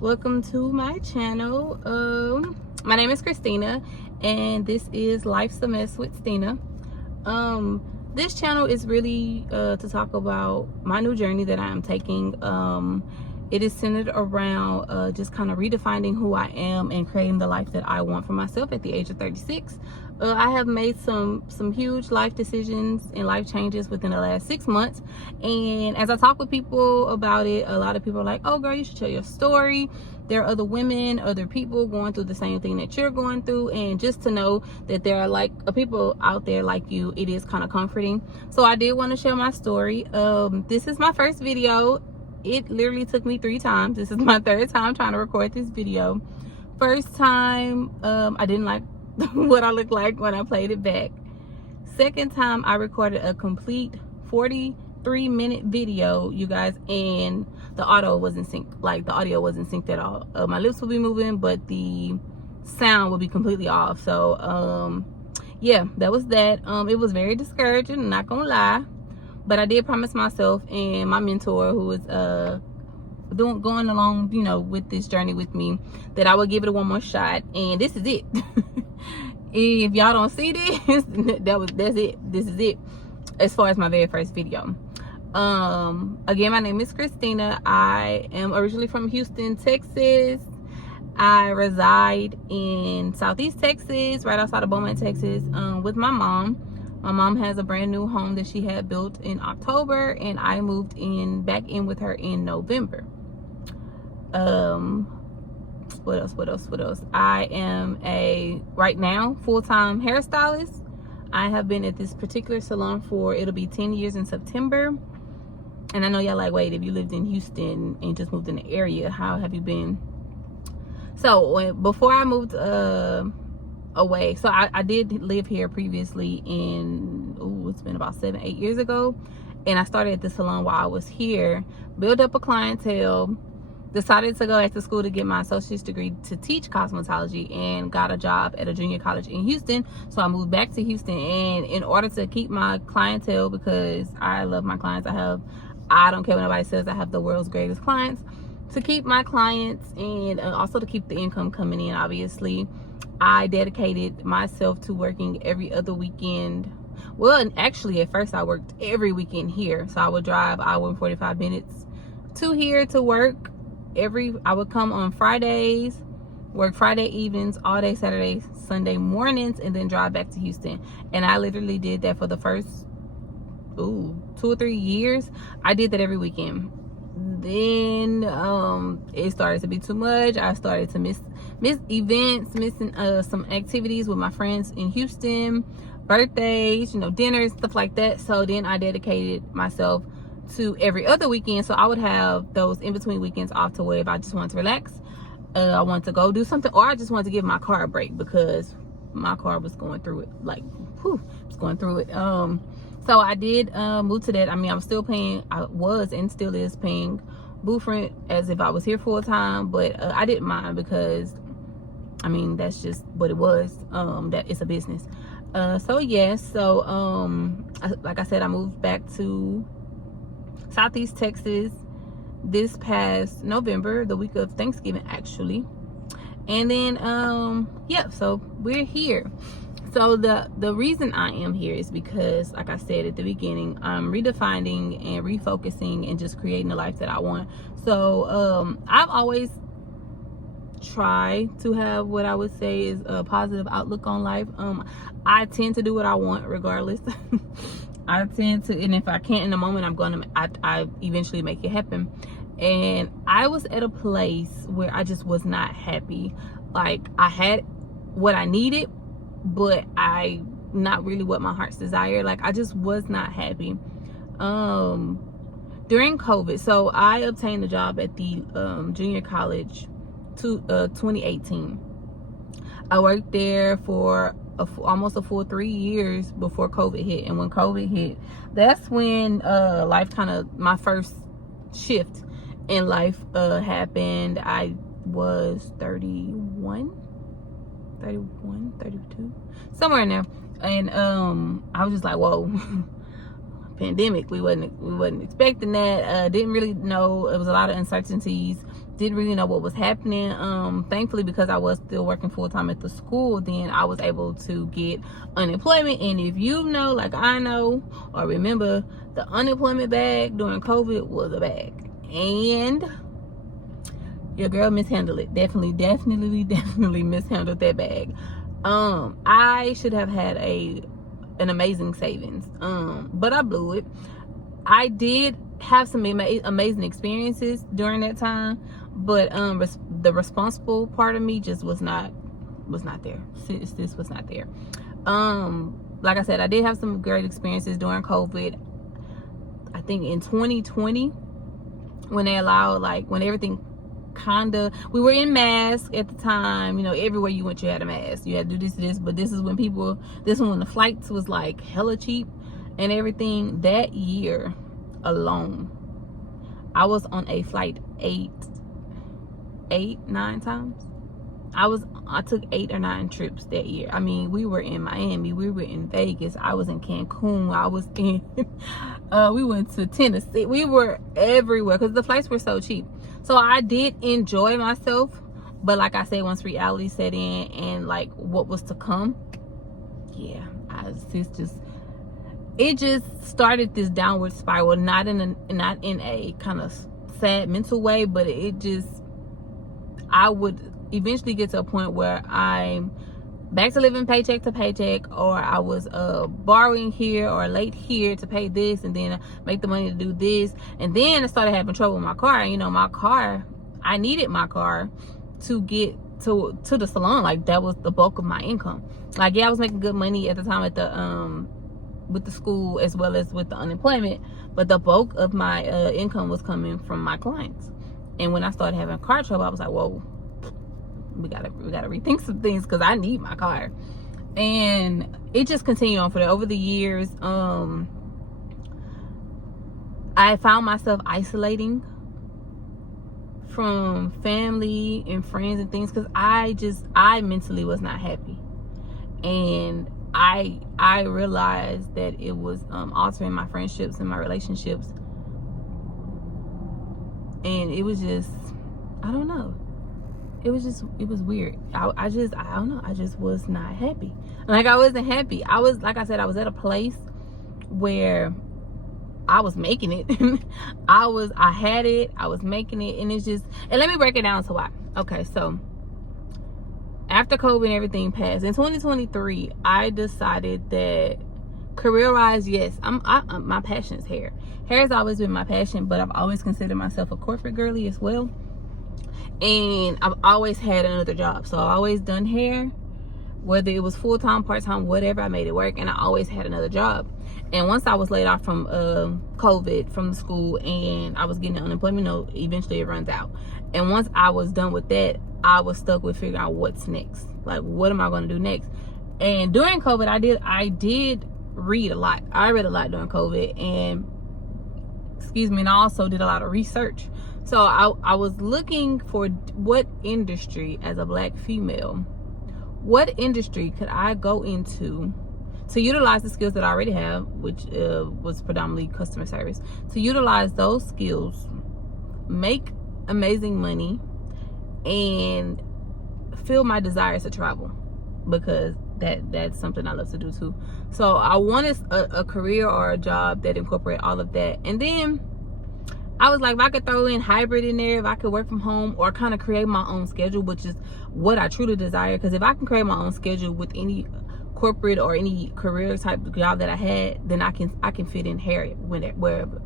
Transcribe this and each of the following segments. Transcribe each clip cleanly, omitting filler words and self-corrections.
Welcome to my channel. My name is Christina, and this is Life's a Mess with Stina. This channel is really to talk about my new journey that I am taking. It is centered around just kind of redefining who I am and creating the life that I want for myself at the age of 36. I have made some huge life decisions and life changes within the last 6 months, and as I talk with people about it, a lot of people are like, oh girl, you should tell your story. There are other women, other people going through the same thing that you're going through, and just to know that there are like people out there like you, it is kind of comforting. So I did want to share my story. This is my first video. It literally took me 3 times. This is my 3rd time trying to record this video. First time, I didn't like what I looked like when I played it back. Second time, I recorded a complete 43-minute video, you guys, and the audio wasn't synced. Like, the audio wasn't synced at all. My lips would be moving, but the sound would be completely off. So yeah, that was that. It was very discouraging, I'm not gonna lie, but I did promise myself and my mentor, who was going along, you know, with this journey with me, that I would give it one more shot, and this is it. If y'all don't see this, that's it. This is it as far as my very first video. Again, my name is Christina. I am originally from Houston, Texas. I reside in Southeast Texas, right outside of Beaumont, Texas, with my mom. My mom has a brand new home that she had built in October, and I moved back in with her in November. What else? I am right now full-time hairstylist. I have been at this particular salon for, it'll be 10 years in September. And I know y'all like, wait, if you lived in Houston and just moved in the area, how have you been? So before I moved away, so I did live here previously it's been about 7-8 years ago, and I started at the salon while I was here, built up a clientele, decided to go back to school to get my associate's degree to teach cosmetology, and got a job at a junior college in Houston. So I moved back to Houston, and in order to keep my clientele, because I love my clients, I don't care what nobody says, I have the world's greatest clients. To keep my clients and also to keep the income coming in, obviously, I dedicated myself to working every other weekend. Well, and actually at first I worked every weekend here. So I would drive 1 hour and 45 minutes to here to work. I would come on Fridays, work Friday evenings, all day Saturday, Sunday mornings, and then drive back to Houston. And I literally did that for the first 2 or 3 years. I did that every weekend. Then it started to be too much. I started to miss events, missing some activities with my friends in Houston, birthdays, you know, dinners, stuff like that. So then I dedicated myself to every other weekend. So I would have those in between weekends off, to where if I just wanted to relax, I wanted to go do something, or I just wanted to give my car a break, because my car was going through it, like, it's going through it. So I did move to that. I mean, I was and still is paying booth rent as if I was here full time, but I didn't mind, because I mean, that's just what it was. That it's a business. So yes, like I said, I moved back to Southeast Texas this past November, the week of Thanksgiving actually. And then yeah, so we're here. So the reason I am here is because, like I said at the beginning, I'm redefining and refocusing and just creating the life that I want. So I've always tried to have what I would say is a positive outlook on life. I tend to do what I want regardless. I tend to, and if I can't in the moment, I eventually make it happen. And I was at a place where I just was not happy. Like, I had what I needed, but not really what my heart's desire. Like, I just was not happy. During COVID, so I obtained a job at the junior college 2018. I worked there for almost a full 3 years before COVID hit. And when COVID hit, that's when my first shift in life happened. I was 31, 32, somewhere in there. And I was just like, whoa. Pandemic, we wasn't expecting that. Didn't really know. It was a lot of uncertainties. didn't really know what was happening. Thankfully, because I was still working full-time at the school, then I was able to get unemployment. And if you know, like I know or remember, the unemployment bag during COVID was a bag, and your girl mishandled it. Definitely mishandled that bag. I should have had an amazing savings, but I blew it. I did have some amazing experiences during that time, but the responsible part of me just was not there. This was not there. Like I said, I did have some great experiences during COVID. I think in 2020, when they allowed, like, when everything we were in masks at the time, you know, everywhere you went you had a mask, you had to do this, but this is when when the flights was like hella cheap and everything. That year alone, I was on a flight 9 times. I took 8 or 9 trips that year. I mean, we were in Miami, we were in Vegas, I was in Cancun, I was in we went to Tennessee. We were everywhere because the flights were so cheap. So I did enjoy myself, but like I said, once reality set in and like what was to come, yeah, it just started this downward spiral. Not in a kind of sad mental way, but I would eventually get to a point where I'm back to living paycheck to paycheck, or I was borrowing here or late here to pay this, and then make the money to do this. And then I started having trouble with my car. You know, I needed my car to get to the salon. Like, that was the bulk of my income. Like, yeah, I was making good money at the time at the with the school as well as with the unemployment, but the bulk of my income was coming from my clients. And when I started having car trouble, I was like, whoa, we gotta rethink some things, because I need my car. And it just continued on for that. Over the years, I found myself isolating from family and friends and things, because I mentally was not happy. And I realized that it was altering my friendships and my relationships. And it was just, I don't know. It was weird. I don't know. I just was not happy. Like, I wasn't happy. Like I said, I was at a place where I was making it. I had it. I was making it. And it's just, and let me break it down to why. Okay, so after COVID and everything passed, in 2023, I decided that career-wise, yes, my passion is hair. Hair has always been my passion, but I've always considered myself a corporate girly as well. And I've always had another job. So I've always done hair, whether it was full-time, part-time, whatever, I made it work. And I always had another job. And once I was laid off from COVID, from the school, and I was getting an unemployment note, eventually it runs out. And once I was done with that, I was stuck with figuring out what's next. Like, what am I going to do next? And during COVID, I did read a lot. I read a lot during COVID, and I also did a lot of research. So I was looking for what industry, as a Black female, what industry could I go into to utilize the skills that I already have, which was predominantly customer service, to utilize those skills, make amazing money, and feel my desires to travel, because that's something I love to do too. So I wanted a career or a job that incorporate all of that. And then I was like, if I could throw in hybrid in there, if I could work from home or kind of create my own schedule, which is what I truly desire. Because if I can create my own schedule with any corporate or any career type job that I had, then I can fit in hair wherever.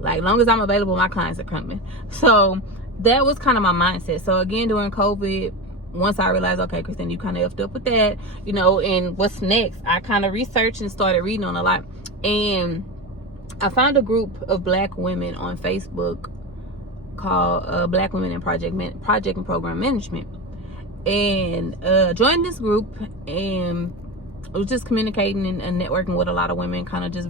Like, long as I'm available, my clients are coming. So that was kind of my mindset. So again, during COVID, once I realized, okay, Kristen, you kind of effed up with that, you know, and what's next? I kind of researched and started reading on a lot. And I found a group of Black women on Facebook called Black Women in Project and Program Management. And joined this group, and I was just communicating and networking with a lot of women, kind of just,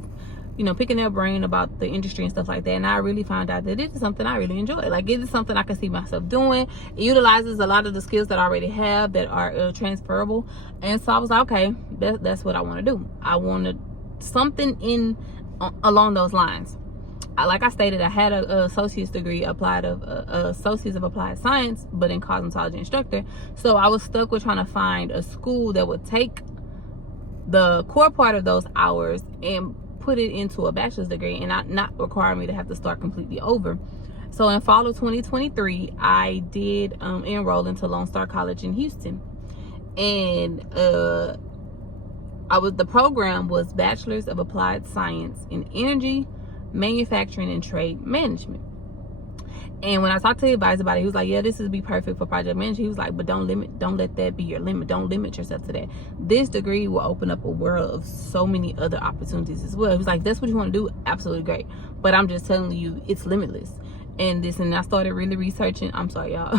you know, picking their brain about the industry and stuff like that. And I really found out that it is something I really enjoy. Like, it is something I can see myself doing. It utilizes a lot of the skills that I already have that are transferable. And so I was like, okay, that's what I want to do. I wanted something along those lines. like I stated, I had a associate's degree associates of applied science, but in cosmetology instructor. So I was stuck with trying to find a school that would take the core part of those hours and put it into a bachelor's degree and not require me to have to start completely over. So in fall of 2023, I did enroll into Lone Star College in Houston, and the program was Bachelor's of Applied Science in Energy, Manufacturing, and Trade Management. And when I talked to the advisor about it, he was like, yeah, this would be perfect for project management. He was like, but don't let that be your limit. Don't limit yourself to that. This degree will open up a world of so many other opportunities as well. He was like, that's what you want to do? Absolutely great. But I'm just telling you, it's limitless. And I started really researching. I'm sorry, y'all.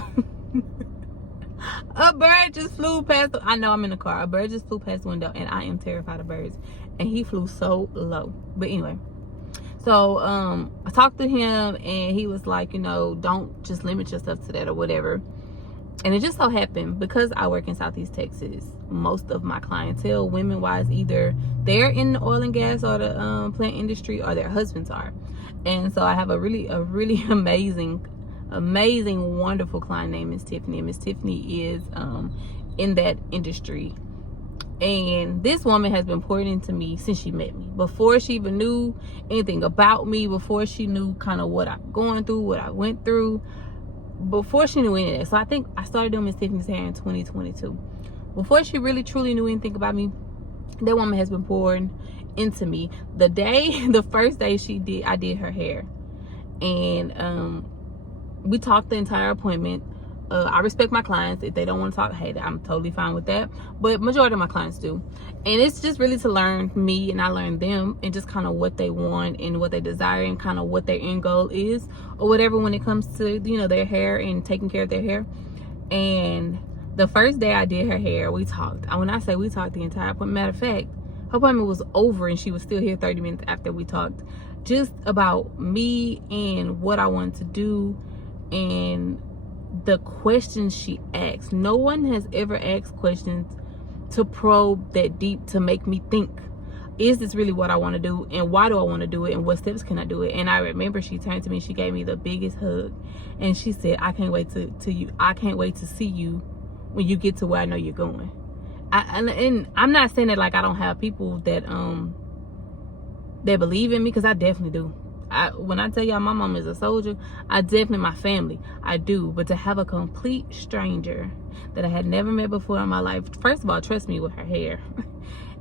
A bird just flew past. I know I'm in the car. A bird just flew past the window, and I am terrified of birds. And he flew so low. But anyway. So I talked to him, and he was like, don't just limit yourself to that or whatever. And it just so happened, because I work in Southeast Texas, most of my clientele, women-wise, either they're in the oil and gas or the plant industry, or their husbands are. And so I have a really amazing, wonderful client named Miss Tiffany. Miss Tiffany is in that industry. And this woman has been pouring into me since she met me. Before she even knew anything about me, before she knew kind of what I'm going through, what I went through, before she knew any of that. So I think I started doing Miss Tiffany's hair in 2022. Before she really truly knew anything about me, that woman has been pouring into me. The first day I did her hair. And we talked the entire appointment. I respect my clients. If they don't want to talk, hey, I'm totally fine with that. But majority of my clients do. And it's just really to learn me, and I learn them, and just kind of what they want and what they desire, and kind of what their end goal is, or whatever, when it comes to, their hair and taking care of their hair. And the first day I did her hair, we talked. When I say we talked the entire appointment, matter of fact, her appointment was over and she was still here 30 minutes after we talked, just about me and what I wanted to do and the questions she asked. No one has ever asked questions to probe that deep, to make me think, is this really what I want to do, and why do I want to do it, and what steps can I do it? And I remember she turned to me, she gave me the biggest hug, and she said, I can't wait to see you when you get to where I know you're going. And I'm not saying that like I don't have people that believe in me, because I definitely do. When I tell y'all my mom is a soldier, my family, I do. But to have a complete stranger that I had never met before in my life, first of all, trust me with her hair,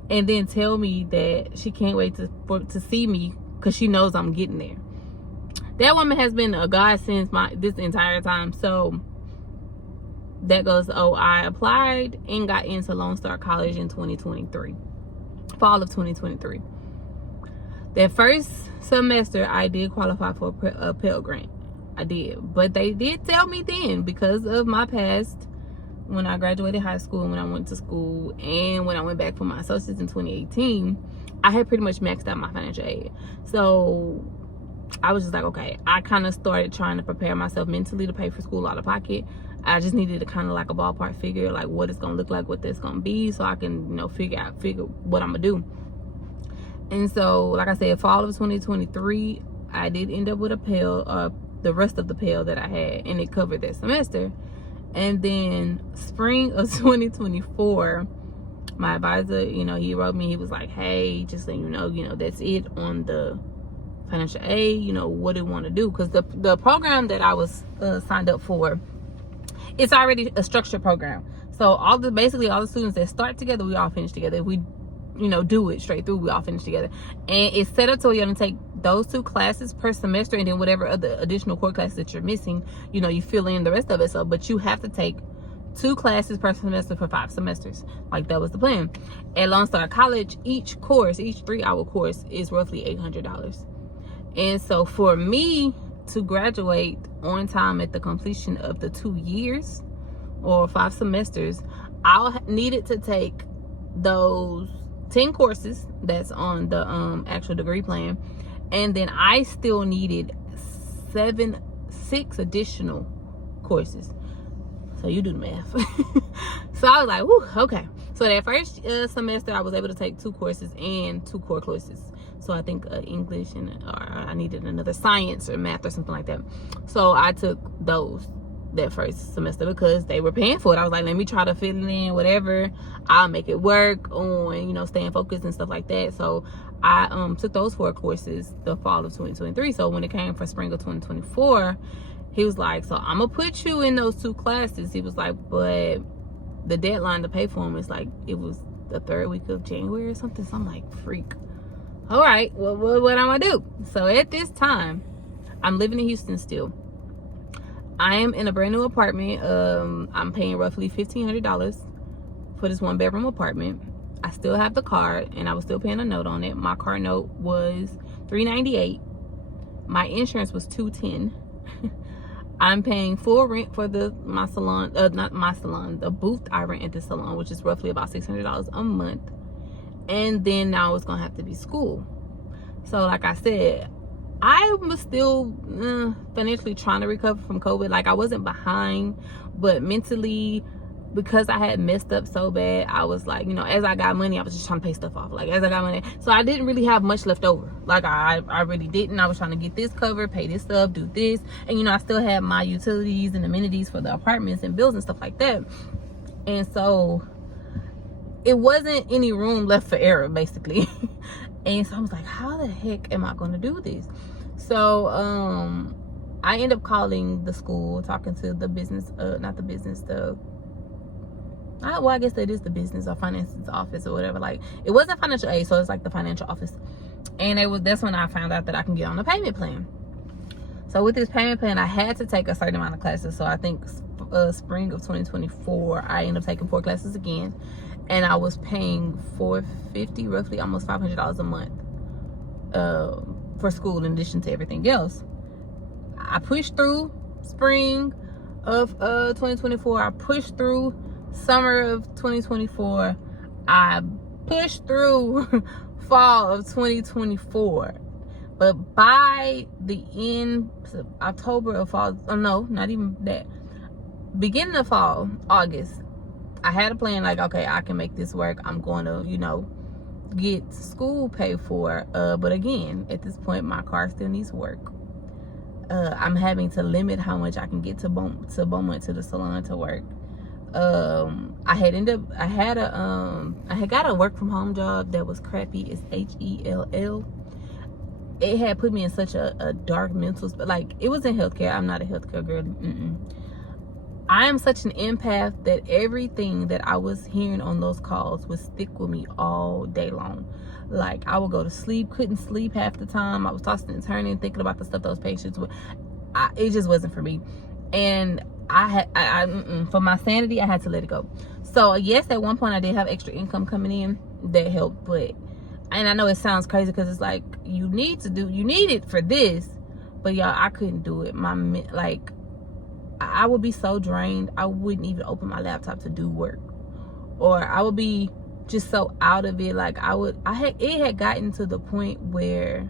and then tell me that she can't wait to see me because she knows I'm getting there. That woman has been a godsend this entire time. So that goes, I applied and got into Lone Star College in 2023, fall of 2023. That first semester, I did qualify for a Pell Grant. I did. But they did tell me then, because of my past, when I graduated high school, when I went to school, and when I went back for my associates in 2018, I had pretty much maxed out my financial aid. So I was just like, okay, I kind of started trying to prepare myself mentally to pay for school out of pocket. I just needed to kind of like a ballpark figure, like what it's going to look like, what that's going to be, so I can, figure what I'm going to do. And so, like I said, fall of 2023, I did end up with a Pell, the rest of the Pell that I had, and it covered that semester. And then spring of 2024, my advisor, he wrote me, he was like, hey, just letting you know, that's it on the financial aid, what do you want to do? Because the program that I was signed up for, it's already a structured program. So basically all the students that start together, we all finish together. If we do it straight through, we all finish together. And it's set up so you're going to take those 2 classes per semester, and then whatever other additional core classes that you're missing, you fill in the rest of it. So, but you have to take 2 classes per semester for 5 semesters. Like, that was the plan. At Lone Star College, each 3-hour course is roughly $800. And so for me to graduate on time at the completion of the 2 years or 5 semesters, I needed to take those 10 courses that's on the actual degree plan, and then I still needed 6 additional courses. So you do the math. So I was like, whew, okay. So that first semester I was able to take 2 courses and 2 core courses. So I think English and or I needed another science or math or something like that. So I took those that first semester because they were paying for it. I was like, let me try to fit it in, whatever. I'll make it work on, you know, staying focused and stuff like that. So I took those 4 courses the fall of 2023. So when it came for spring of 2024, he was like, so I'm gonna put you in those 2 classes. He was like, but the deadline to pay for them is like, it was the 3rd week of January or something. So I'm like, freak. All right, well, what am I gonna do? So at this time, I'm living in Houston still. I am in a brand new apartment. I'm paying roughly $1,500 for this 1-bedroom apartment. I still have the car, and I was still paying a note on it. My car note was $398. My insurance was $210. I'm paying full rent for my salon, not my salon, the booth I rent at the salon, which is roughly about $600 a month. And then now it's gonna have to be school. So like I said, I was still financially trying to recover from COVID. Like I wasn't behind, but mentally, because I had messed up so bad, I was like, you know, as I got money, I was just trying to pay stuff off. Like as I got money, so I didn't really have much left over. Like I really didn't. I was trying to get this covered, pay this stuff, do this, and you know, I still had my utilities and amenities for the apartments and bills and stuff like that. And so it wasn't any room left for error, basically. And so I was like, how the heck am I going to do this? So I ended up calling the school, talking to the business, not the business, well, I guess that is the business or finances office or whatever. Like it wasn't financial aid, so it's like the financial office. And that's when I found out that I can get on a payment plan. So with this payment plan, I had to take a certain amount of classes. So I think spring of 2024, I ended up taking 4 classes again. And I was paying $450, roughly almost $500 a month for school in addition to everything else. I pushed through spring of 2024. I pushed through summer of 2024. I pushed through fall of 2024. But by the end of October of fall, oh no, not even that. Beginning of fall, August, I had a plan like, okay, I can make this work. I'm going to, you know, get school paid for. But again, at this point, my car still needs work. I'm having to limit how much I can get to Beaumont to the salon to work. I had got a work from home job that was crappy. It's HELL. It had put me in such a dark mental, but like it was in healthcare. I'm not a healthcare girl. I am such an empath that everything that I was hearing on those calls would stick with me all day long. Like I would go to sleep, couldn't sleep half the time. I was tossing and turning, thinking about the stuff those patients would. It just wasn't for me, and for my sanity, I had to let it go. So yes, at one point I did have extra income coming in that helped, and I know it sounds crazy because it's like you need it for this, but y'all, I couldn't do it. I would be so drained, I wouldn't even open my laptop to do work, or I would be just so out of it. Like it had gotten to the point where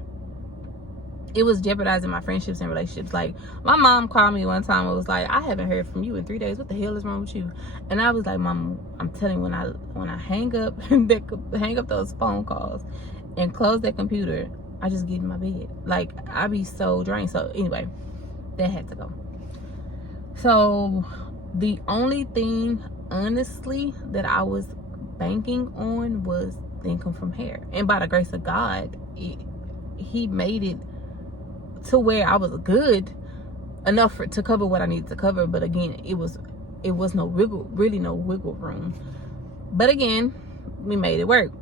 it was jeopardizing my friendships and relationships. Like my mom called me one time and was like, I haven't heard from you in 3 days. What the hell is wrong with you? And I was like, Mom, I'm telling you, when I hang up those phone calls and close that computer, I just get in my bed. Like I be so drained. So anyway, that had to go. So the only thing honestly that I was banking on was the income from hair, and by the grace of God, he made it to where I was good enough to cover what I needed to cover. But again, it was no wiggle room. But again, we made it work.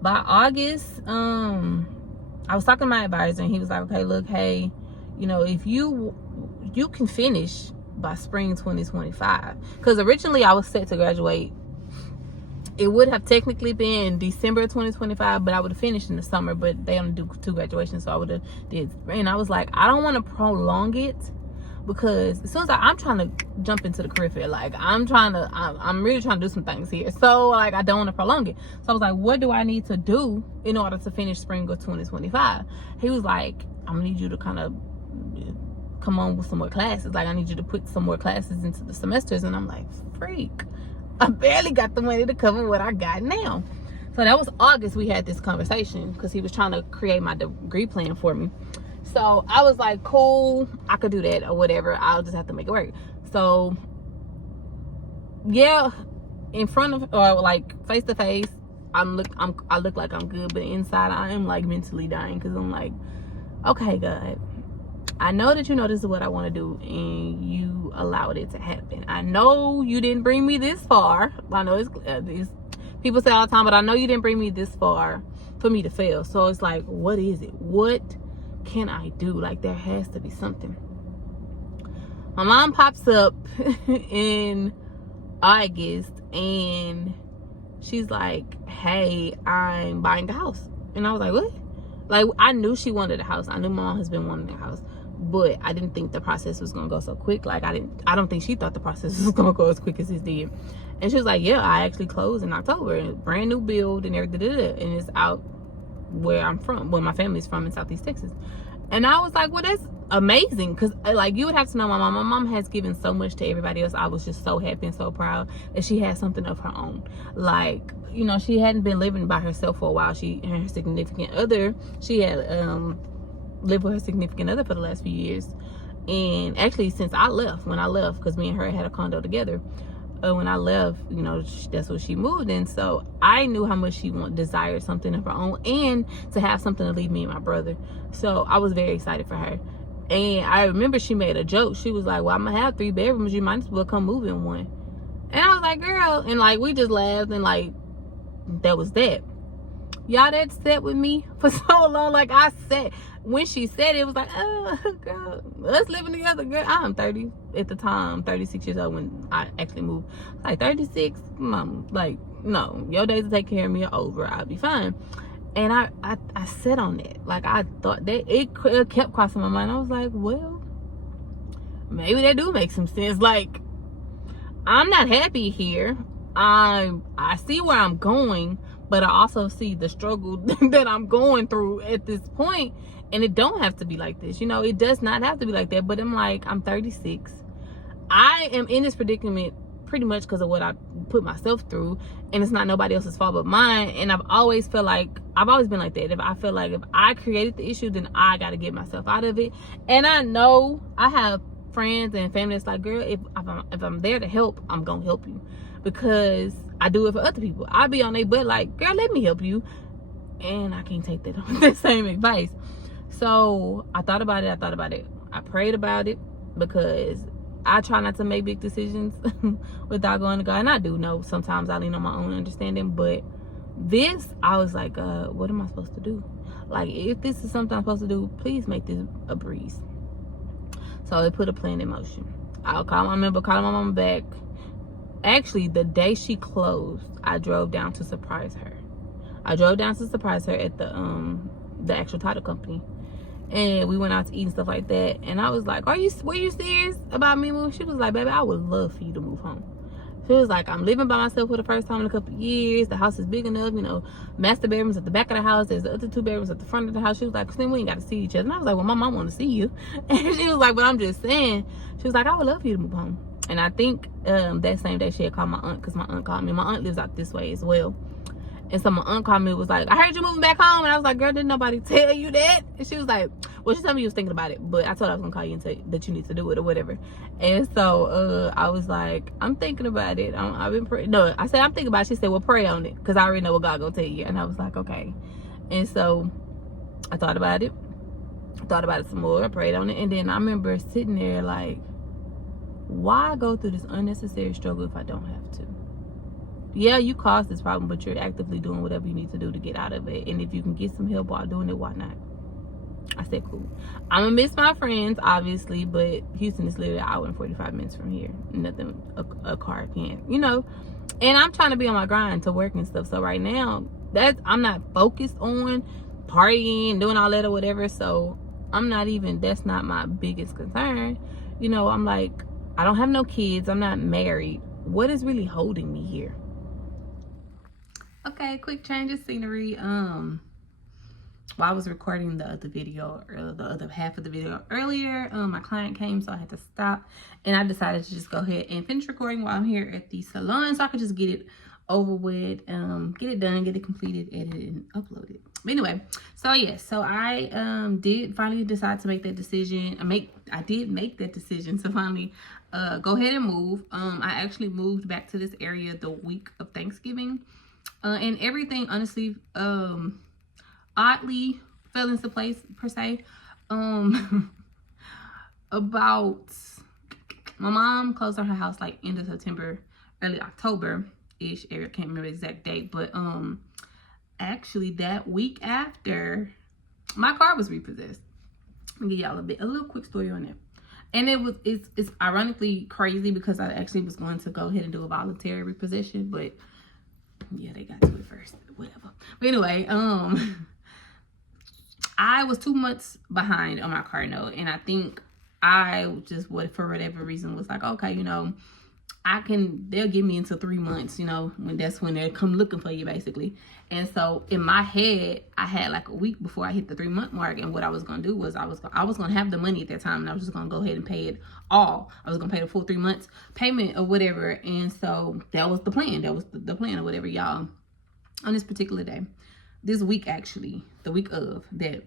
By August, I was talking to my advisor, and he was like, okay, look, hey, you know, if you can finish by spring 2025, because originally I was set to graduate. It would have technically been December 2025, but I would have finished in the summer. But they only do 2 graduations, so I would have did. And I was like, I don't want to prolong it, because as soon as I'm trying to jump into the career field, like I'm really trying to do some things here. So like I don't want to prolong it. So I was like, what do I need to do in order to finish spring of 2025? He was like, I'm gonna need you to kind of come on with some more classes. Like I need you to put some more classes into the semesters. And I'm like, freak, I barely got the money to cover what I got now. So So that was August we had this conversation, because he was trying to create my degree plan for me. So I was like, cool, I could do that or whatever. I'll just have to make it work. So yeah, in front of, or like face to face, I look like I'm good, but inside I am like mentally dying, because I'm like, okay, God, I know that you know this is what I want to do, and you allowed it to happen. I know you didn't bring me this far. I know it's people say all the time, but I know you didn't bring me this far for me to fail. So it's like, what is it? What can I do? Like, there has to be something. My mom pops up in August, and she's like, hey, I'm buying a house. And I was like, what? Like, I knew she wanted a house. I knew my mom has been wanting a house, but I didn't think the process was gonna go so quick. Like, I don't think she thought the process was gonna go as quick as it did. And she was like, yeah, I actually closed in October, brand new build and everything, and it's out where I'm from, where my family's from, in Southeast Texas. And I was like, well, that's amazing, because like, you would have to know my mom. My mom has given so much to everybody else. I was just so happy and so proud that she had something of her own. Like, you know, she hadn't been living by herself for a while. She and her significant other, she had lived with her significant other for the last few years. And actually, since I left, when I left, because me and her had a condo together, when I left, you know, that's what she moved in. So I knew how much she desired something of her own, and to have something to leave me and my brother. So I was very excited for her. And I remember she made a joke. She was like, well, I'm gonna have 3 bedrooms, you might as well come move in one. And I was like, girl, and like, we just laughed, and like, that was that. Y'all, that sat with me for so long. Like, I sat, when she said it was like, oh, girl, us living together, girl. I'm 30 at the time, 36 years old when I actually moved. Like, 36, mom, like, no, your days to take care of me are over. I'll be fine. And I sat on it. Like, I thought that it kept crossing my mind. I was like, well, maybe that do make some sense. Like, I'm not happy here. I see where I'm going, but I also see the struggle that I'm going through at this point. And it don't have to be like this. You know, it does not have to be like that. But I'm like, I'm 36. I am in this predicament pretty much because of what I put myself through. And it's not nobody else's fault but mine. And I've always been like that. If I feel like if I created the issue, then I got to get myself out of it. And I know I have friends and family that's like, girl, if I'm there to help, I'm going to help you. Because I do it for other people. I be on their butt like, girl, let me help you. And I can't take that same advice. So I thought about it. I prayed about it, because I try not to make big decisions without going to God. And I do know sometimes I lean on my own understanding. But this, I was like, what am I supposed to do? Like, if this is something I'm supposed to do, please make this a breeze. So I put a plan in motion. I'll call my mom back. Actually, the day she closed, I drove down to surprise her. at the actual title company. And we went out to eat and stuff like that. And I was like, were you serious about me moving? She was like, baby, I would love for you to move home. She was like, I'm living by myself for the first time in a couple of years. The house is big enough, you know, master bedrooms at the back of the house. There's the other 2 bedrooms at the front of the house. She was like, Christine, we ain't got to see each other. And I was like, well, my mom want to see you. And she was like, but I'm just saying. She was like, I would love for you to move home. And I think that same day she had called my aunt, because my aunt called me. My aunt lives out this way as well. And so my aunt called me and was like, I heard you moving back home. And I was like, girl, didn't nobody tell you that? And she was like, well, she told me you was thinking about it, but I told her I was gonna call you and tell you that you need to do it or whatever. And so I was like, I'm thinking about it. I've been praying. No, I said, I'm thinking about it. She said, well, pray on it, because I already know what God gonna tell you. And I was like, okay. And so I thought about it some more. I prayed on it. And then I remember sitting there like, why go through this unnecessary struggle if I don't have to? Yeah, you caused this problem, but you're actively doing whatever you need to do to get out of it. And if you can get some help while doing it, why not? I said, cool. I'm gonna miss my friends, obviously, but Houston is literally an hour and 45 minutes from here. Nothing a car can't, you know. And I'm trying to be on my grind to work and stuff. So right now, I'm not focused on partying, doing all that or whatever. So that's not my biggest concern. You know, I'm like, I don't have no kids. I'm not married. What is really holding me here? Okay, quick change of scenery. While I was recording the other video, or the other half of the video earlier, my client came, so I had to stop. And I decided to just go ahead and finish recording while I'm here at the salon, so I could just get it over with, get it done, get it completed, edited, and uploaded. But anyway, so yes, so I did finally decide to make that decision. I did make that decision to finally go ahead and move. I actually moved back to this area the week of Thanksgiving, and everything honestly oddly fell into place per se. About my mom closed on her house like end of September, early October-ish. I can't remember the exact date, but actually that week after, my car was repossessed. I'll give y'all a little quick story on it. And it's ironically crazy because I actually was going to go ahead and do a voluntary repossession, but yeah, they got to it first. Whatever. But anyway, I was 2 months behind on my car note, and I think I just for whatever reason was like, okay, you know, they'll give me until 3 months, you know, that's when they come looking for you basically. And so in my head, I had like a week before I hit the 3-month mark, and what I was gonna do was I was gonna have the money at that time, and I was just gonna go ahead and pay it all. I was gonna pay the full 3 months payment or whatever. And so that was the plan. That was the plan or whatever, y'all. On this particular day, this week actually, the week of that.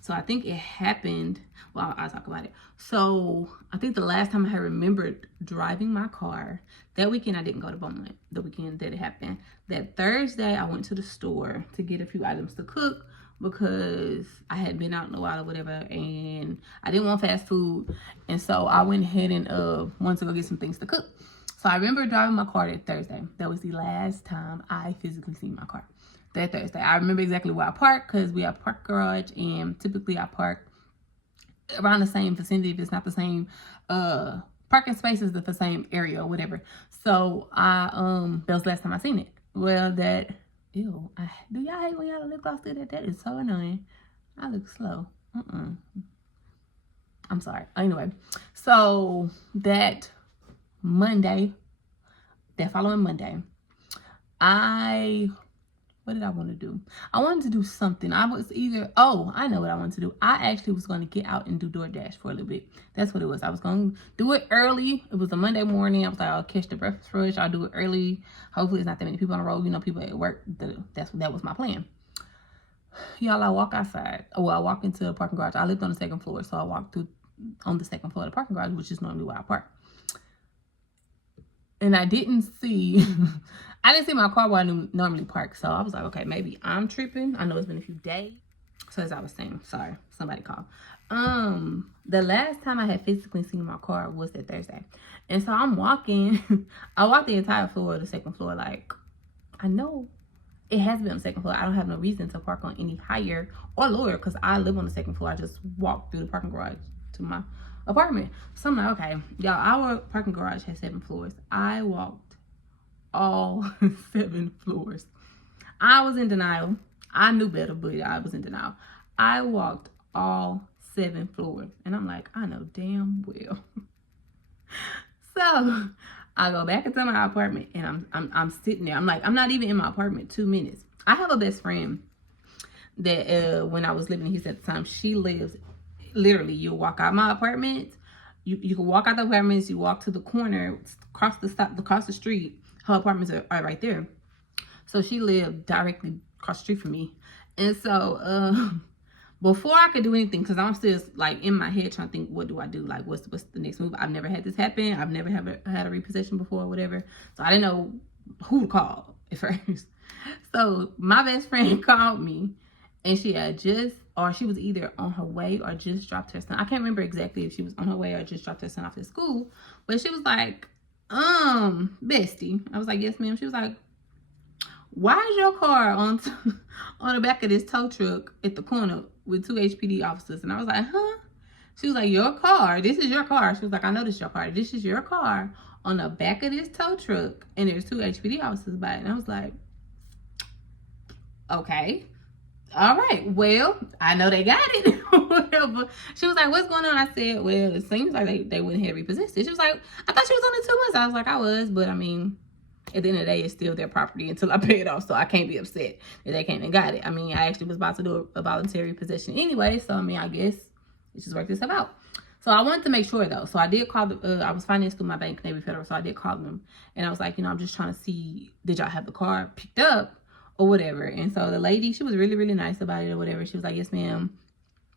So I think it happened, well, I'll talk about it. So I think the last time I had remembered driving my car, that weekend I didn't go to Beaumont, the weekend that it happened. That Thursday, I went to the store to get a few items to cook because I hadn't been out in a while or whatever, and I didn't want fast food. And so I went ahead and wanted to go get some things to cook. So I remember driving my car that Thursday. That was the last time I physically seen my car. That Thursday. I remember exactly where I parked because we have a park garage, and typically I park around the same vicinity if it's not the same parking spaces, the same area or whatever. So that was the last time I seen it. Well, do y'all hate when y'all lip gloss do that? That is so annoying. I look slow. I'm sorry. Anyway, so that following Monday, what did I want to do? I wanted to do something. I know what I wanted to do. I actually was going to get out and do DoorDash for a little bit. That's what it was. I was going to do it early. It was a Monday morning. I was like, I'll catch the breakfast rush. I'll do it early. Hopefully it's not that many people on the road. You know, people at work. That was my plan. Y'all, I walk outside. Well, I walk into a parking garage. I lived on the second floor, so I walked through on the second floor of the parking garage, which is normally where I park. And I didn't see my car where I normally park. So I was like, okay, maybe I'm tripping. I know it's been a few days. So as I was saying, sorry, somebody called. The last time I had physically seen my car was that Thursday. And so I'm walking. I walked the entire floor of the second floor. Like, I know it has been on the second floor. I don't have no reason to park on any higher or lower because I live on the second floor. I just walked through the parking garage to my apartment. So I'm like, okay, y'all, our parking garage has 7 floors. I walked all 7 floors. I was in denial. I knew better, but I was in denial. I walked all 7 floors, and I'm like, I know damn well. So I go back into my apartment, and I'm sitting there. I'm like, I'm not even in my apartment 2 minutes. I have a best friend that when I was living in Houston at the time, she lives literally, you walk out my apartment, you can walk out the apartments, you walk to the corner, across the street, her apartments are right there. So she lived directly across the street from me. And so before I could do anything, because I'm still like in my head trying to think, what do I do? Like, what's the next move? I've never had this happen. I've never had a repossession before or whatever. So I didn't know who to call at first. So my best friend called me, and she was either on her way or just dropped her son. I can't remember exactly if she was on her way or just dropped her son off at school. But she was like, bestie. I was like, yes, ma'am. She was like, why is your car on the back of this tow truck at the corner with 2 HPD officers? And I was like, huh? She was like, your car. This is your car. She was like, I know this is your car. This is your car on the back of this tow truck, and there's 2 HPD officers by it. And I was like, okay. All right, well, I know they got it. Whatever. She was like, what's going on? I said, well, it seems like they went ahead and repossessed it. She was like, I thought she was only 2 months. I was like, I was, but I mean, at the end of the day, it's still their property until I pay it off, so I can't be upset that they came and got it. I mean, I actually was about to do a voluntary possession anyway, so I mean, I guess it just worked itself out. So I wanted to make sure though. So I did call I was financed through my bank, Navy Federal. So I did call them, and I was like, I'm just trying to see, did y'all have the car picked up or whatever? And so the lady, she was really, really nice about it or whatever. She was like, yes, ma'am,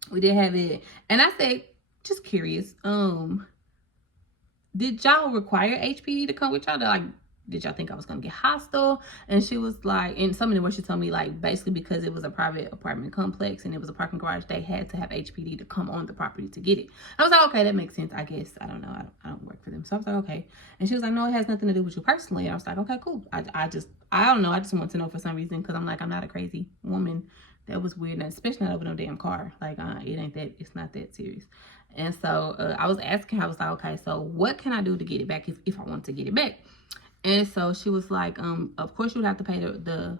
we did have it. And I said, just curious, did y'all require HPD to come with y'all? Like, did y'all think I was gonna get hostile? And she was like, in some of the words she told me, like, basically because it was a private apartment complex and it was a parking garage, they had to have HPD to come on the property to get it. I was like, okay, that makes sense, I guess. I don't know, I don't work for them. So I was like, okay. And she was like, no, it has nothing to do with you personally. I was like, okay, cool. I don't know, I just want to know for some reason, because I'm like, I'm not a crazy woman. That was weird, especially not over no damn car. Like, it's not that serious. And so I was asking her, I was like, okay, so what can I do to get it back if I want to get it back? And so she was like, of course you would have to pay the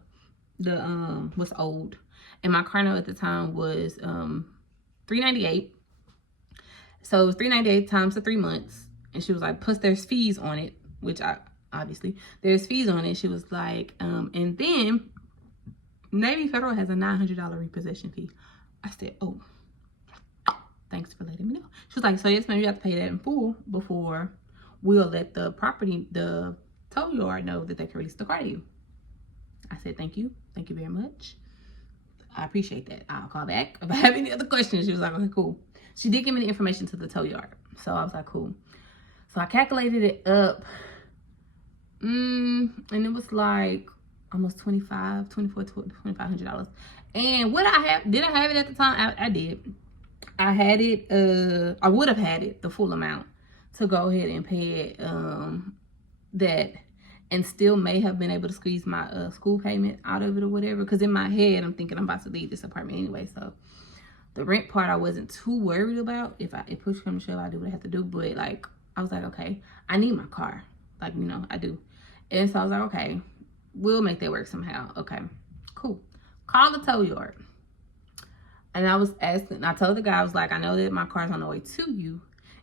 what's old. And my car note at the time was $398. So it was $398 times the 3 months. And she was like, plus there's fees on it, which obviously there's fees on it. She was like, and then Navy Federal has a $900 repossession fee. I said, oh, thanks for letting me know. She was like, so yes, ma'am, you have to pay that in full before we'll let the tow yard know that they can release the car to you. I said, thank you. Thank you very much. I appreciate that. I'll call back if I have any other questions. She was like, okay, cool. She did give me the information to the tow yard. So I was like, cool. So I calculated it up. And it was like almost $2,500. And what did I have it at the time? I did. I had it, I would have had it, the full amount, to go ahead and pay it, that, and still may have been able to squeeze my school payment out of it or whatever. Because in my head, I'm thinking I'm about to leave this apartment anyway. So the rent part, I wasn't too worried about. If push comes to shove, I do what I have to do. But like, I was like, okay, I need my car. Like, I do. And so I was like, okay, we'll make that work somehow. Okay, cool. Call the tow yard. And I was asking, I told the guy, I was like, I know that my car's on the way to you.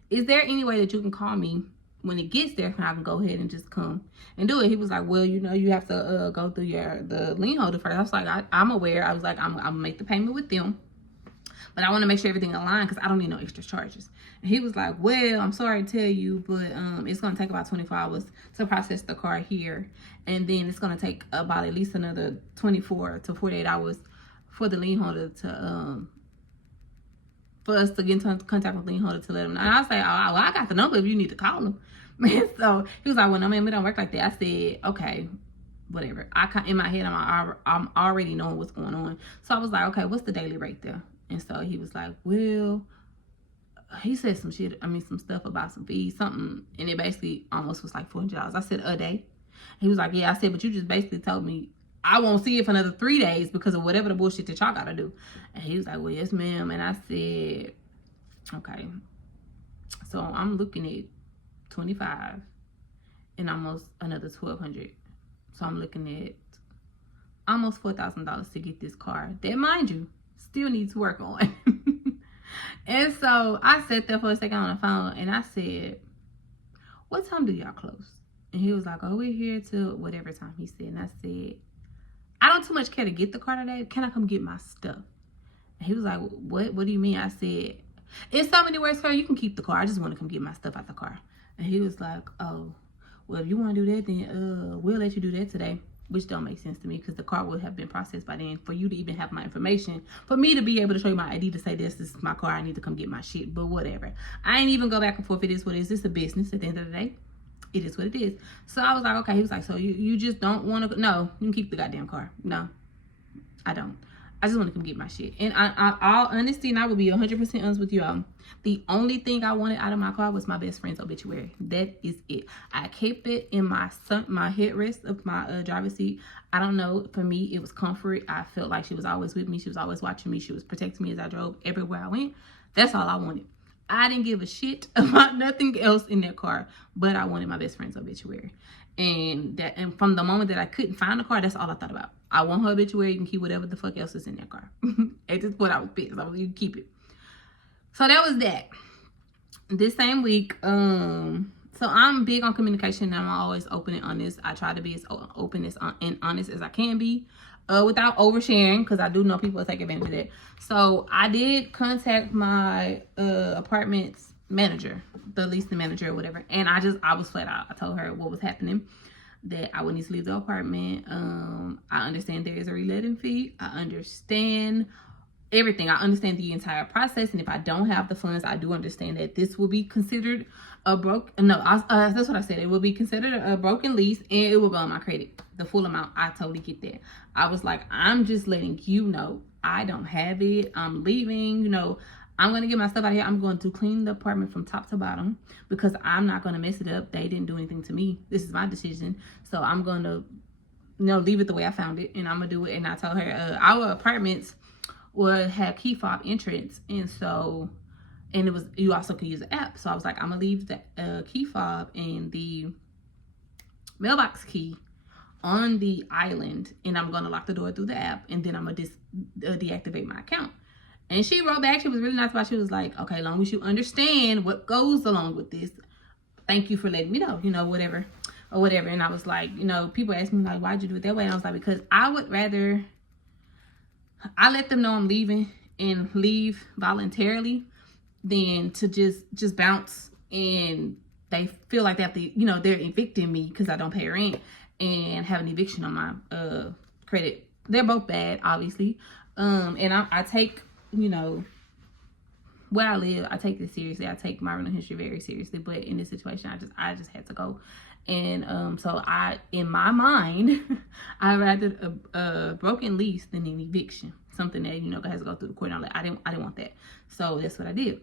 Is there any way that you can call me when it gets there, and I can go ahead and just come and do it? He was like, well, you have to go through the lien holder first. I was like, I'm aware. I was like, I'm gonna make the payment with them, but I want to make sure everything aligned because I don't need no extra charges. And he was like, well, I'm sorry to tell you, but it's gonna take about 24 hours to process the car here, and then it's gonna take about at least another 24 to 48 hours for the lien holder to for us to get in contact with the lien holder to let them know. And I was like, oh, well, I got the number if you need to call them. And so he was like, well, no, man, it don't work like that. I said, okay, whatever. In my head, I'm already knowing what's going on. So I was like, okay, what's the daily rate there? And so he was like, well, he said some stuff about some fees, something, and it basically almost was like $400. I said, a day? He was like, yeah. I said, but you just basically told me I won't see it for another 3 days because of whatever the bullshit that y'all gotta do. And he was like, well, yes, ma'am. And I said, okay. So I'm looking at 25 and almost another $1,200. So I'm looking at almost $4,000 to get this car that, mind you, still needs work on. And so I sat there for a second on the phone and I said, what time do y'all close? And he was like, oh, we're here till whatever time he said. And I said, I don't too much care to get the car today. Can I come get my stuff? And he was like, what do you mean? I said, in so many words, sir, you can keep the car. I just want to come get my stuff out the car. And he was like, oh, well, if you want to do that, then we'll let you do that today. Which don't make sense to me because the car would have been processed by then for you to even have my information, for me to be able to show you my ID to say this is my car, I need to come get my shit. But whatever. I ain't even go back and forth. It is what it is. It's a business at the end of the day. It is what it is. So I was like, okay. He was like, so you just don't want to? No, you can keep the goddamn car. No, I don't. I just want to come get my shit. And all honesty, and I will be 100% honest with you all, the only thing I wanted out of my car was my best friend's obituary. That is it. I kept it in my headrest of my driver's seat. I don't know. For me, it was comfort. I felt like she was always with me. She was always watching me. She was protecting me as I drove everywhere I went. That's all I wanted. I didn't give a shit about nothing else in that car, but I wanted my best friend's obituary. And from the moment that I couldn't find the car, that's all I thought about. I want her obituary. You can keep whatever the fuck else is in that car. At this point, I was pissed. I was like, you can keep it. So that was that. This same week, so I'm big on communication. I'm always open and honest. I try to be as open and honest as I can be, without oversharing, because I do know people will take advantage of that. So I did contact my apartment's manager, the leasing manager or whatever. And I was flat out. I told her what was happening, that I would need to leave the apartment. I understand there is a reletting fee. I understand everything. I understand the entire process, and if I don't have the funds, I do understand that this will be considered a that's what I said. It will be considered a broken lease, and it will go on my credit, the full amount. I totally get that. I was like, I'm just letting you know I don't have it. I'm leaving. You know, I'm gonna get my stuff out of here. I'm going to clean the apartment from top to bottom because I'm not gonna mess it up. They didn't do anything to me. This is my decision, so I'm gonna, leave it the way I found it, and I'm gonna do it. And I told her our apartments would have key fob entrance, and it was, you also could use the app. So I was like, I'm gonna leave the key fob and the mailbox key on the island, and I'm gonna lock the door through the app, and then I'm gonna deactivate my account. And she wrote back. She was really nice about it. She was like, okay, as long as you understand what goes along with this, thank you for letting me know, whatever or whatever. And I was like, people ask me like, why'd you do it that way? And I was like, because I would rather I let them know I'm leaving and leave voluntarily than to just bounce, and they feel like they have to, they're evicting me because I don't pay rent and have an eviction on my credit. They're both bad, obviously. And I take, where I live, I take this seriously. I take my rental history very seriously. But in this situation, I just had to go. And so in my mind, I rather a broken lease than an eviction. Something that, has to go through the court. And I didn't want that. So that's what I did.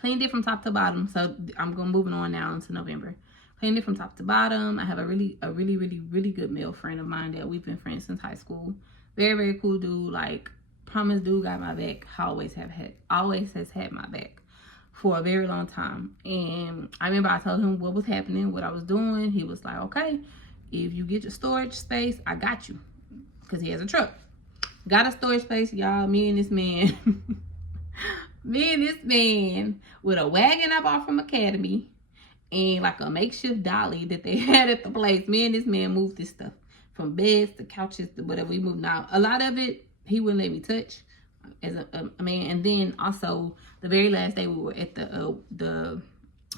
Cleaned it from top to bottom. So I'm moving on now into November. Cleaned it from top to bottom. I have a really good male friend of mine that we've been friends since high school. Very, very cool dude. Like, promise, dude got my back. Always has had my back for a very long time. And I remember I told him what was happening, what I was doing. He was like, okay, if you get your storage space, I got you. Because he has a truck. Got a storage space, y'all. Me and this man with a wagon I bought from Academy and like a makeshift dolly that they had at the place. Me and this man moved this stuff from beds to couches to whatever we moved. Now, a lot of it he wouldn't let me touch as a man. And then also the very last day we were at the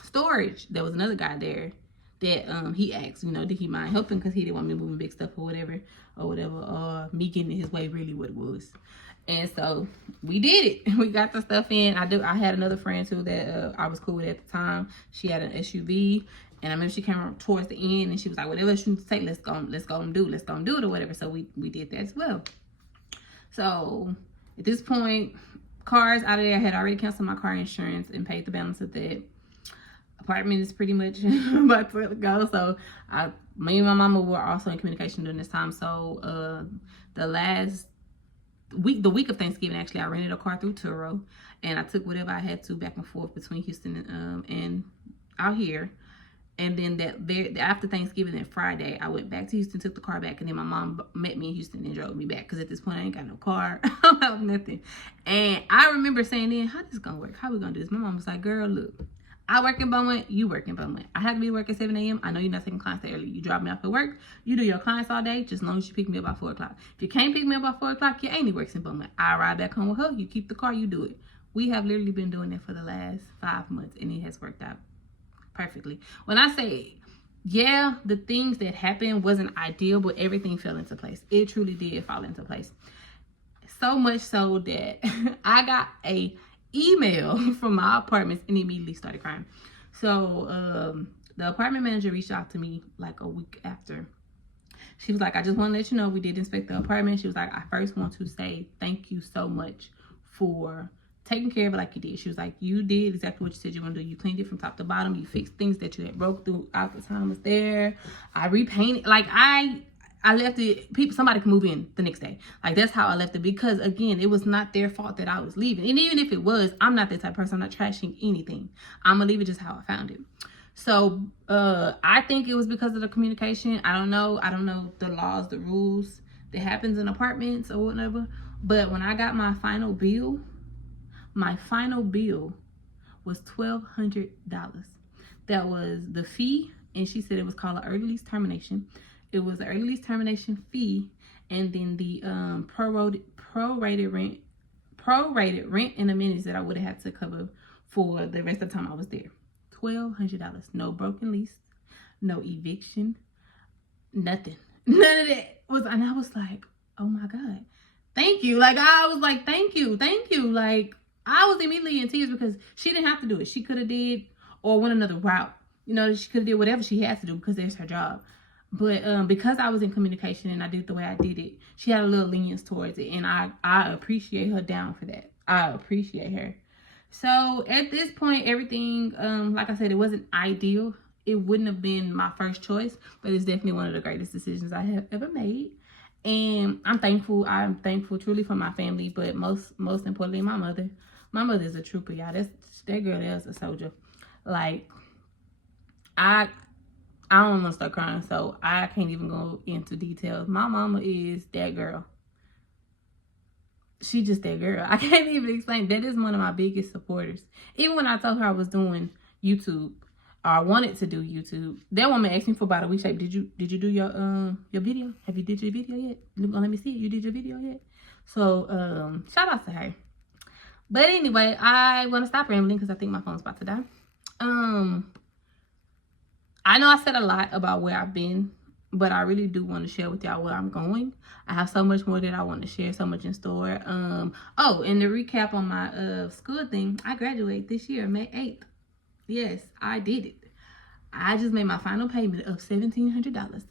storage, there was another guy there that he asked, did he mind helping, because he didn't want me moving big stuff or whatever, or me getting in his way, really what it was. And so we did it. We got the stuff in. I had another friend too that I was cool with at the time. She had an SUV, and I remember she came towards the end and she was like, whatever you need to take, let's go and do it or whatever. So we did that as well. So at this point, cars out of there. I had already canceled my car insurance and paid the balance of that. Apartment is pretty much about to go. So me and my mama were also in communication during this time. So the last week, the week of Thanksgiving, actually, I rented a car through Turo, and I took whatever I had to back and forth between Houston and out here. And then after Thanksgiving, that Friday, I went back to Houston, took the car back, and then my mom met me in Houston and drove me back. Because at this point, I ain't got no car. I don't have nothing. And I remember saying then, how this gonna work? How we gonna do this? My mom was like, girl, look, I work in Beaumont, you work in Beaumont. I have to be to work at 7 a.m. I know you're not taking clients that early. You drop me off at work, you do your clients all day, just as long as you pick me up by 4 o'clock. If you can't pick me up by 4 o'clock, your auntie works in Beaumont. I ride back home with her, you keep the car, you do it. We have literally been doing it for the last 5 months, and it has worked out perfectly. When I say, yeah, the things that happened wasn't ideal, but everything fell into place. It truly did fall into place. So much so that I got a email from my apartments and immediately started crying. So the apartment manager reached out to me like a week after. She was like, I just want to let you know we did inspect the apartment. She was like, I first want to say thank you so much for taking care of it like you did. She was like, you did exactly what you said you were going to do. You cleaned it from top to bottom. You fixed things that you had broke throughout the time I was there. I repainted. Like, I left it, somebody can move in the next day. Like, that's how I left it, because again, it was not their fault that I was leaving. And even if it was, I'm not that type of person. I'm not trashing anything. I'm gonna leave it just how I found it. So I think it was because of the communication. I don't know the laws, the rules that happens in apartments or whatever. But when I got my final bill was $1,200. That was the fee, and she said it was called an early lease termination. It was the early lease termination fee, and then the prorated rent and amenities that I would have had to cover for the rest of the time I was there. $1,200. No broken lease, no eviction, nothing. None of that was, and I was like, oh my God, thank you. Like, I was like, thank you. Like, I was immediately in tears because she didn't have to do it. She could have did or went another route. You know, she could have did whatever she had to do because there's her job. But because I was in communication and I did the way I did it, she had a little lenience towards it. And I appreciate her down for that. I appreciate her. So at this point, everything, like I said, it wasn't ideal. It wouldn't have been my first choice, but it's definitely one of the greatest decisions I have ever made. And I'm thankful. I'm thankful truly for my family, but most importantly, my mother. My mother is a trooper, y'all. That girl is a soldier. Like, I don't want to start crying, so I can't even go into details. My mama is that girl. She just that girl. I can't even explain. That is one of my biggest supporters. Even when I told her I was doing YouTube, or I wanted to do YouTube, that woman asked me for about a week. Did you do your video? Have you did your video yet? Let me see it. You did your video yet? So shout out to her. But anyway, I want to stop rambling because I think my phone's about to die. I know I said a lot about where I've been, but I really do want to share with y'all where I'm going. I have so much more that I want to share, so much in store. Oh, and to recap on my school thing, I graduate this year, May 8th. Yes, I did it. I just made my final payment of $1,700,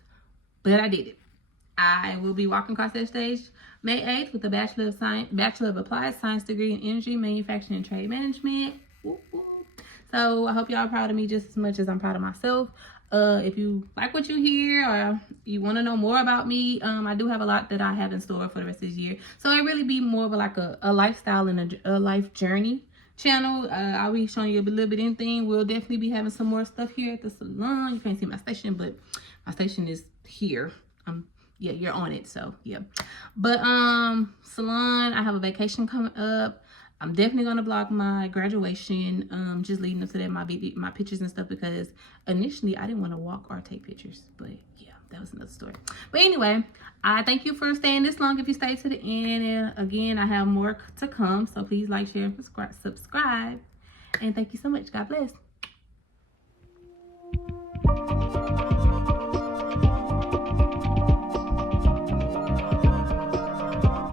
but I did it. I will be walking across that stage May 8th with a Bachelor of Applied Science degree in Energy, Manufacturing, and Trade Management. Woo woo. So I hope y'all are proud of me just as much as I'm proud of myself. If you like what you hear or you want to know more about me, I do have a lot that I have in store for the rest of this year. So it really be more of a lifestyle and a life journey channel. I'll be showing you a little bit of anything. We'll definitely be having some more stuff here at the salon. You can't see my station, but my station is here. Yeah, you're on it, so yeah. But salon, I have a vacation coming up. I'm definitely gonna vlog my graduation, just leading up to that, my pictures and stuff, because initially I didn't want to walk or take pictures, but yeah, that was another story. But anyway, I thank you for staying this long if you stayed to the end. And again, I have more to come, so please like, share, and subscribe. And thank you so much. God bless.